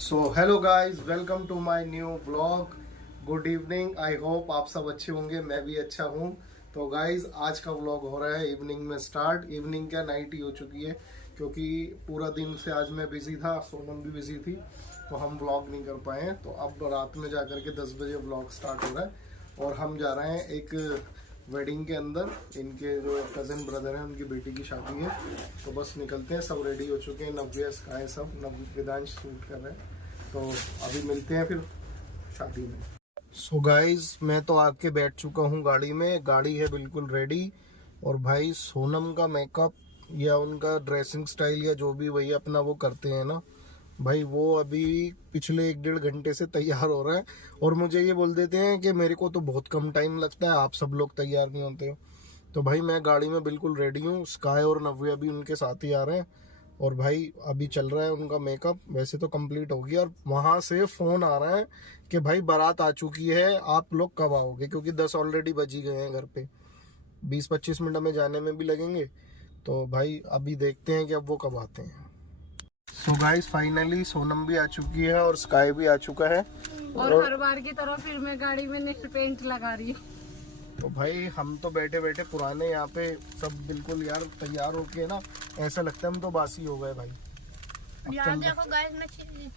So hello guys, welcome to my new vlog. Good evening. I hope आप सब अच्छे होंगे, मैं भी अच्छा हूँ। तो गाइस, आज का व्लॉग हो रहा है इवनिंग में स्टार्ट। इवनिंग क्या, नाइट ही हो चुकी है, क्योंकि पूरा दिन से आज मैं बिजी था, सोनम भी बिजी थी, तो हम व्लॉग नहीं कर पाए हैं। तो अब रात में जा कर के 10 बजे व्लॉग स्टार्ट हो रहा है और हम जा रहे हैं एक वेडिंग के अंदर। इनके जो कज़न ब्रदर हैं, उनकी बेटी की शादी है, तो बस निकलते हैं। सब रेडी हो चुके हैं, नव्य स्काई सब, वेदांश शूट कर रहे हैं। तो अभी मिलते हैं फिर शादी में। सो गाइज, मैं तो आके बैठ चुका हूँ गाड़ी में। गाड़ी है बिल्कुल रेडी। और भाई, सोनम का मेकअप या उनका ड्रेसिंग स्टाइल या जो भी वही अपना वो करते हैं ना भाई, वो अभी पिछले 1-1.5 घंटे से तैयार हो रहा है। और मुझे ये बोल देते हैं कि मेरे को तो बहुत कम टाइम लगता है, आप सब लोग तैयार नहीं होते हो। तो भाई, मैं गाड़ी में बिल्कुल रेडी हूँ। स्काई और नव्या भी उनके साथ ही आ रहे हैं। और भाई, अभी चल रहा है उनका मेकअप। वैसे तो कंप्लीट हो गया और वहां से फोन आ रहा है कि भाई बारात आ चुकी है, आप लोग कब आओगे, क्योंकि 10 ऑलरेडी बज ही गए हैं घर पे। 20-25 मिनट में जाने में भी लगेंगे। तो भाई, अभी देखते हैं कि अब वो कब आते हैं। सो गाइस, फाइनली सोनम भी आ चुकी है और स्काई भी आ चुका है। और हर बार की तरह फिर मैं गाड़ी में नेल पेंट लगा रही हूँ। तो भाई, हम तो बैठे बैठे पुराने यहाँ पे सब बिल्कुल यार तैयार होके ना, ऐसा लगता है हम तो बासी हो गए भाई। यार देखो गाइस, मैं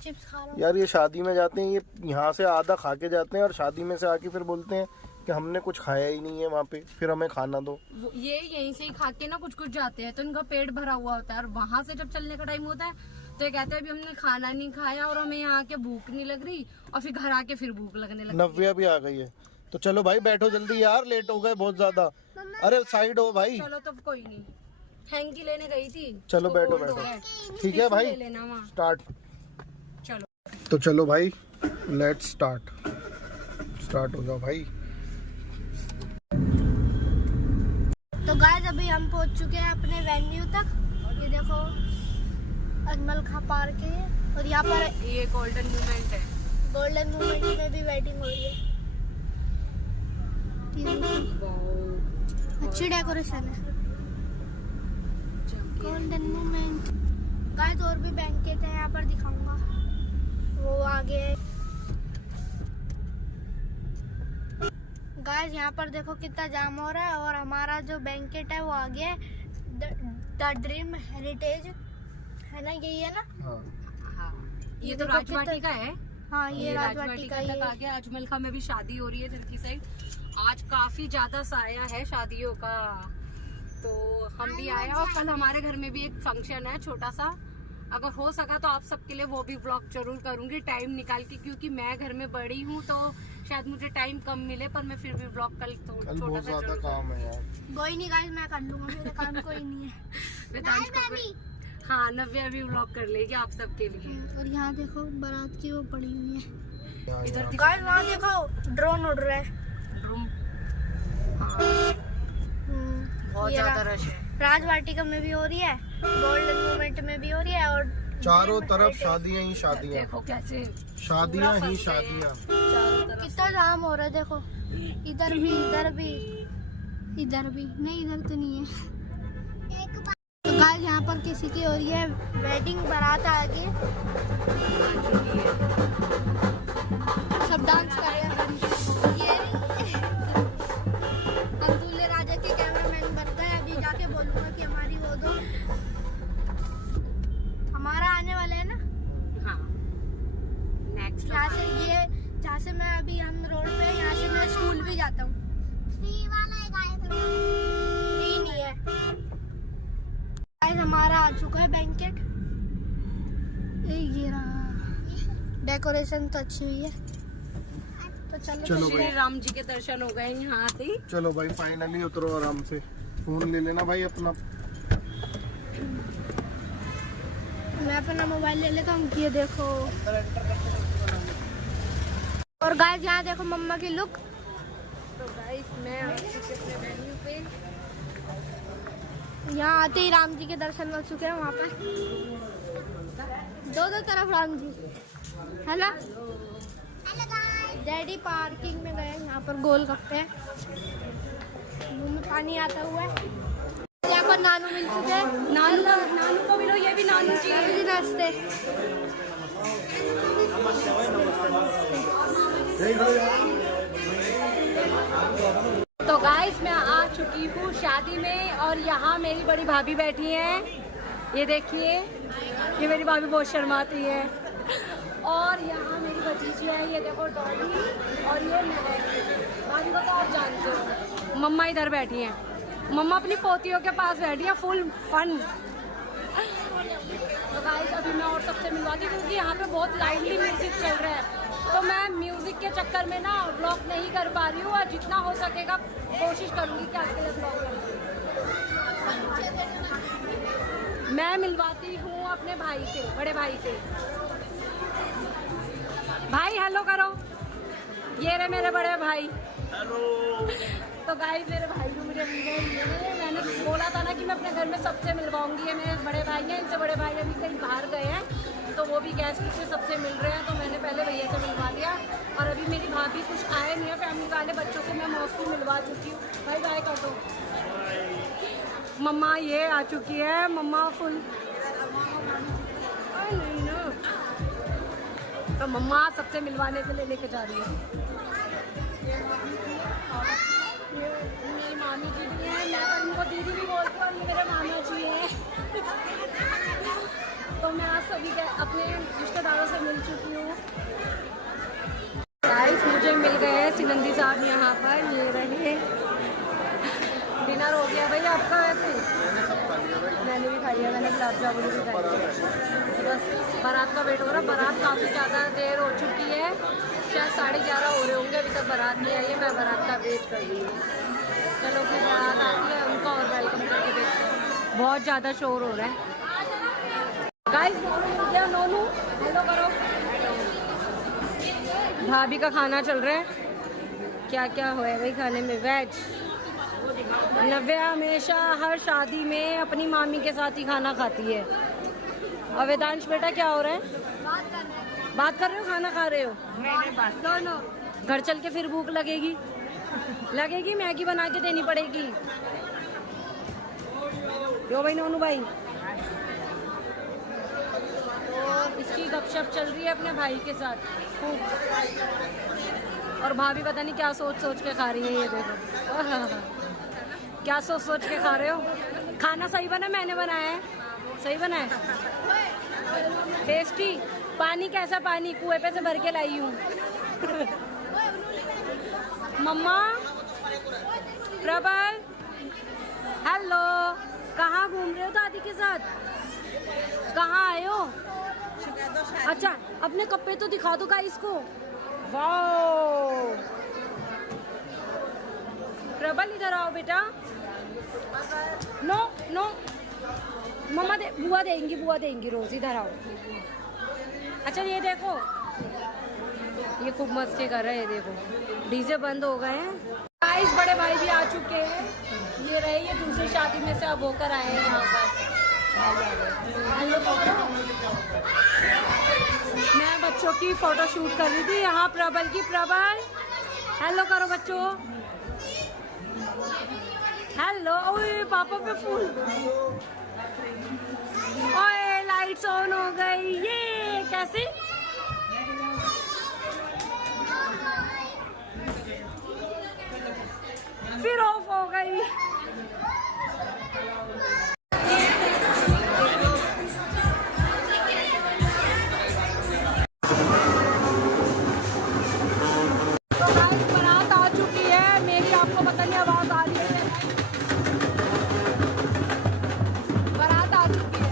चिप्स खा रहा हूँ। यार, ये शादी में जाते हैं, ये यहाँ से आधा खा के जाते हैं और शादी में से आके फिर बोलते हैं कि हमने कुछ खाया ही नहीं है वहाँ पे, फिर हमें खाना दो। ये यहीं से ही खा के ना कुछ जाते हैं, तो इनका पेट भरा हुआ होता है। और वहाँ से जब चलने का टाइम होता है तो ये कहते हैं अभी हमने खाना नहीं खाया और हमें यहाँ आके भूख नहीं लग रही, और फिर घर आके फिर भूख लगने लगी। नव्या भी आ गई है। तो चलो भाई, बैठो जल्दी यार, लेट हो गए बहुत ज्यादा। अरे साइड हो भाई। चलो, तो कोई नहीं, हैंकी लेने गई थी। चलो बैठो बैठो, ठीक है भाई, स्टार्ट। चलो तो चलो भाई, लेट्स स्टार्ट हो जाओ भाई। तो गाइस, अभी हम पहुंच चुके हैं अपने वेन्यू तक। ये देखो, अजमल खां पार्क है और यहाँ पर ये गोल्डन मूवमेंट है। गोल्डन मूवमेंट में भी वेडिंग हो रही है। अच्छी डेकोरेशन है गोल्डन मूवमेंट। गाइस, और भी बैंकेट है यहाँ पर, दिखाऊंगा वो आगे। गाइस, यहाँ पर देखो कितना जाम हो रहा है। और हमारा जो बैंकेट है वो आगे है, द ड्रीम हेरिटेज है ना, यही है ना। हाँ, ये तो राजवाटिका है। हाँ, ये राजवाटिका तक आगे अजमल खां में भी शादी हो रही है दिल्ली साइड। आज काफी ज्यादा साया है शादियों का, तो हम भी आए। और कल हमारे घर में भी एक फंक्शन है छोटा सा। अगर हो सका तो आप सबके लिए वो भी व्लॉग जरूर करूंगी टाइम निकाल के, क्योंकि मैं घर में बड़ी हूँ तो शायद मुझे टाइम कम मिले, पर मैं फिर भी व्लॉग कल छोटा सा जरूर काम है यार। कोई नहीं गाइस, मैं कर लूंगा, मेरे काम कोई नहीं है। हाँ, नव्या भी व्लॉग कर लेगी आप सबके लिए। और यहाँ देखो बारात की वो पड़ी हुई है। इधर गाइस, वहाँ देखो ड्रोन उड़ रहा है। बहुत ज्यादा रश है। राजवाटिका में भी हो रही है, गोल्डन मूवमेंट में भी हो रही है, और चारों तरफ शादियां ही शादियां। देखो कैसे शादियां ही शादियां। कितना जाम हो रहा है, देखो इधर भी, इधर भी, इधर भी नहीं, इधर तो नहीं है। तो गाइस, यहाँ पर किसी की हो रही है वेडिंग, बारात आगे सब डांस कर रहे हैं। ये हम दूल्हे राजा के कैमरामैन बन गए। अभी जाके बोलूंगा कि हमारी वो दो, हमारा आने वाला है ना। हाँ, नेक्स्ट यहाँ से, ये जहाँ से मैं अभी, हम रोड पे, यहाँ से मैं स्कूल भी जाता हूँ। नहीं है। हमारा आ चुका है बैंकेट। ये रहा, डेकोरेशन तो अच्छी हुई है। तो चलो श्री राम जी के दर्शन हो गए यहाँ से। चलो भाई, फाइनली उतरो आराम से। फोन ले लेना भाई अपना। मैं अपना मोबाइल ले लेता हूँ। ये देखो, और गाइस यहाँ देखो मम्मा की लुक। तो गाइस, मैं आ चुकी अपने वेन्यू पे। यहाँ आते ही राम जी के दर्शन हो चुके हैं। वहाँ पर दो तरफ राम जी है ना। डैडी पार्किंग में गए, यहाँ पर गोलगप्पे, मुंह में पानी आता हुआ है। यहाँ पर नानू मिल चुके हैं। नानू को मिलो, ये भी नानू जी। नमस्ते। तो गाइस मैं आ चुकी हूँ शादी में और यहाँ मेरी बड़ी भाभी बैठी हैं। ये देखिए, ये मेरी भाभी बहुत शर्माती है। और यहाँ मेरी भतीजी है, ये देखो डॉली, और ये भाभी को तो आप जानते हो। मम्मा इधर बैठी हैं, मम्मा अपनी पोतियों के पास बैठी है, फुल फन। तो गाइस अभी मैं और सबसे मिलवाती हूँ क्योंकि यहाँ पे बहुत लाइवली म्यूजिक चल रहा है, तो मैं म्यूजिक के चक्कर में ना व्लॉग नहीं कर पा रही हूँ, और जितना हो सकेगा कोशिश करूँगी कि आपके लिए व्लॉग करूँ। मैं मिलवाती हूँ अपने भाई से, बड़े भाई से। भाई हेलो करो, ये रहे मेरे बड़े भाई। हेलो। तो गाइस मेरे भाई को मुझे मिल गए। मैंने बोला था ना कि मैं अपने घर में सबसे मिलवाऊंगी। ये मेरे बड़े भाई हैं, इनसे बड़े भाई अभी कहीं बाहर गए हैं, तो वो भी गेस्ट से सबसे मिल रहे हैं, तो मैंने पहले भैया से मिलवा लिया। और अभी मेरी भाभी कुछ आए नहीं है, फैमिली वाले बच्चों से मैं मोस्टली मिलवा चुकी हूँ। भाई बाय कर दो। मम्मा ये आ चुकी है, मम्मा फुल नहीं ना, तो मम्मा सबसे मिलवाने के लिए लेके जा रही है। मेरी मामी जी भी हैं, मैं उनको दीदी भी बोलती हूँ, और ये मेरे मामा जी हैं। तो मैं आज सभी अपने रिश्तेदारों से मिल चुकी हूँ। गाइस मुझे मिल गए सिनंदी साहब यहाँ पर, ये रहे। डिनर हो गया भाई आपका? वैसे मैंने भी खाई है, मैंने गुलाब जामुन भी खाई है। बस बारात का वेट हो रहा है। बारात काफ़ी ज़्यादा देर हो चुकी है, शायद 11:30 हो रहे होंगे, अभी तक बारात नहीं आई है। मैं बारात का वेट कर रही हूँ। चलो फिर बारात आती है, उनका और वेलकम करके देखते हैं। बहुत ज़्यादा शोर हो रहा है। गाइस क्या नोनू हेलो करो। भाभी का खाना चल रहा है। क्या क्या हुआ है भाई खाने में? वेज। नव्या हमेशा हर शादी में अपनी मामी के साथ ही खाना खाती है। और वेदांश बेटा क्या हो रहा है? बात कर रहे हो, खाना खा रहे हो? दोनों। घर चल के फिर भूख लगेगी, लगेगी मैगी बना के देनी पड़ेगी। क्यों भाई नोनू भाई? तो इसकी गपशप चल रही है अपने भाई के साथ खूब। और भाभी पता नहीं क्या सोच सोच के खा रही है। ये देखो क्या सोच सोच के खा रहे हो। खाना सही बना? मैंने बनाया है। सही बना है? टेस्टी। पानी कैसा? पानी कुएं पे से भर के लाई हूँ। मम्मा, प्रबल, हेलो। कहाँ घूम रहे हो दादी के साथ? कहाँ आए हो? अच्छा अपने कपड़े तो दिखा दो गाइस को। वाओ प्रबल इधर आओ बेटा। नो नो मम्मा दे, बुआ देंगी रोज। इधर आओ। अच्छा ये देखो, ये खूब मस्ती कर रहे हैं। देखो डीजे बंद हो गए हैं। गाइस बड़े भाई भी आ चुके हैं। ये रहे, ये दूसरी शादी में से अब होकर आए हैं यहाँ पर। मैं बच्चों की फोटो शूट कर रही थी यहाँ प्रबल की। प्रबल हेलो करो बच्चों। हेलो। ओए पापा पे फूल। ओए लाइट्स ऑन हो गई। ये कैसे? फिर ऑफ हो गई। तो गाइस बारात आ चुकी है मेरी। आपको पता नहीं आवाज आ रही है? बारात आ चुकी है।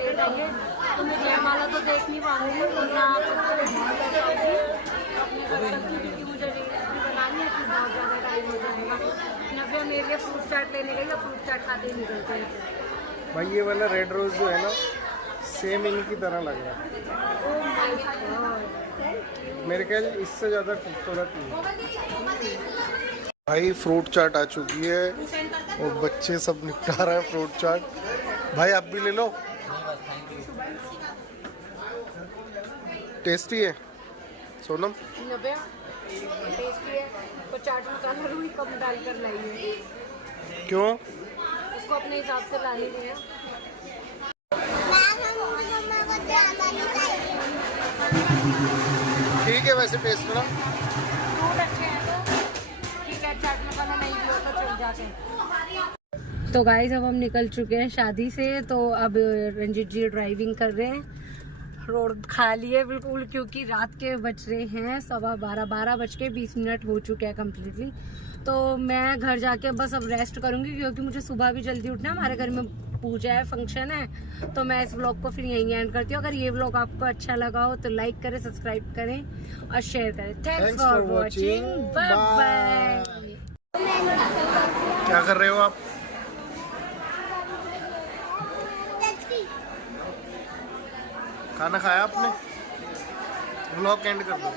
लेट आएंगे तो मैं जयमाला तो देख नहीं पाऊंगी, वरना अपने घर चलती हूँ, क्योंकि मुझे रील्स भी बनानी है, फिर बहुत ज़्यादा टाइम हो जाएगा। नव्या मेरे लिए फ्रूट चाट लेने गई, फ्रूट चाट खाते ही निकलते हैं। भाई ये वाला रेड रोज जो है ना, सेम इनकी तरह लग रहा है। ओह माय गॉड, मेरे ख्याल इससे ज़्यादा खूबसूरत नहीं। भाई फ्रूट चाट आ चुकी है और बच्चे सब निपटा रहे हैं फ्रूट चाट। भाई आप भी ले लो, टेस्टी है सोनम। नव्या टेस्टी है, तो चाट मसाला रुई कम डालकर लाई है, क्यों? उसको अपने हिसाब से लानी है। ठीक है, वैसे टेस्ट करो। फ्रूट अच्छे हैं तो ठीक है, चाट मसाला नहीं भी होता चल जाते हैं। तो गाइस अब हम निकल चुके हैं शादी से, तो अब रंजीत जी ड्राइविंग कर रहे हैं। रोड खाली है बिल्कुल, क्योंकि रात के बज रहे हैं 12:20 हो चुके हैं कम्प्लीटली। तो मैं घर जाके बस अब रेस्ट करूंगी, क्योंकि मुझे सुबह भी जल्दी उठना है, हमारे घर में पूजा है, फंक्शन है। तो मैं इस व्लॉग को फिर यहीं एंड करती हूँ। अगर ये व्लॉग आपको अच्छा लगा हो तो लाइक करें, सब्सक्राइब करें और शेयर करें। Thanks for watching, bye bye. क्या कर रहे हो आप? खाना खाया आपने? व्लॉग एंड कर दो।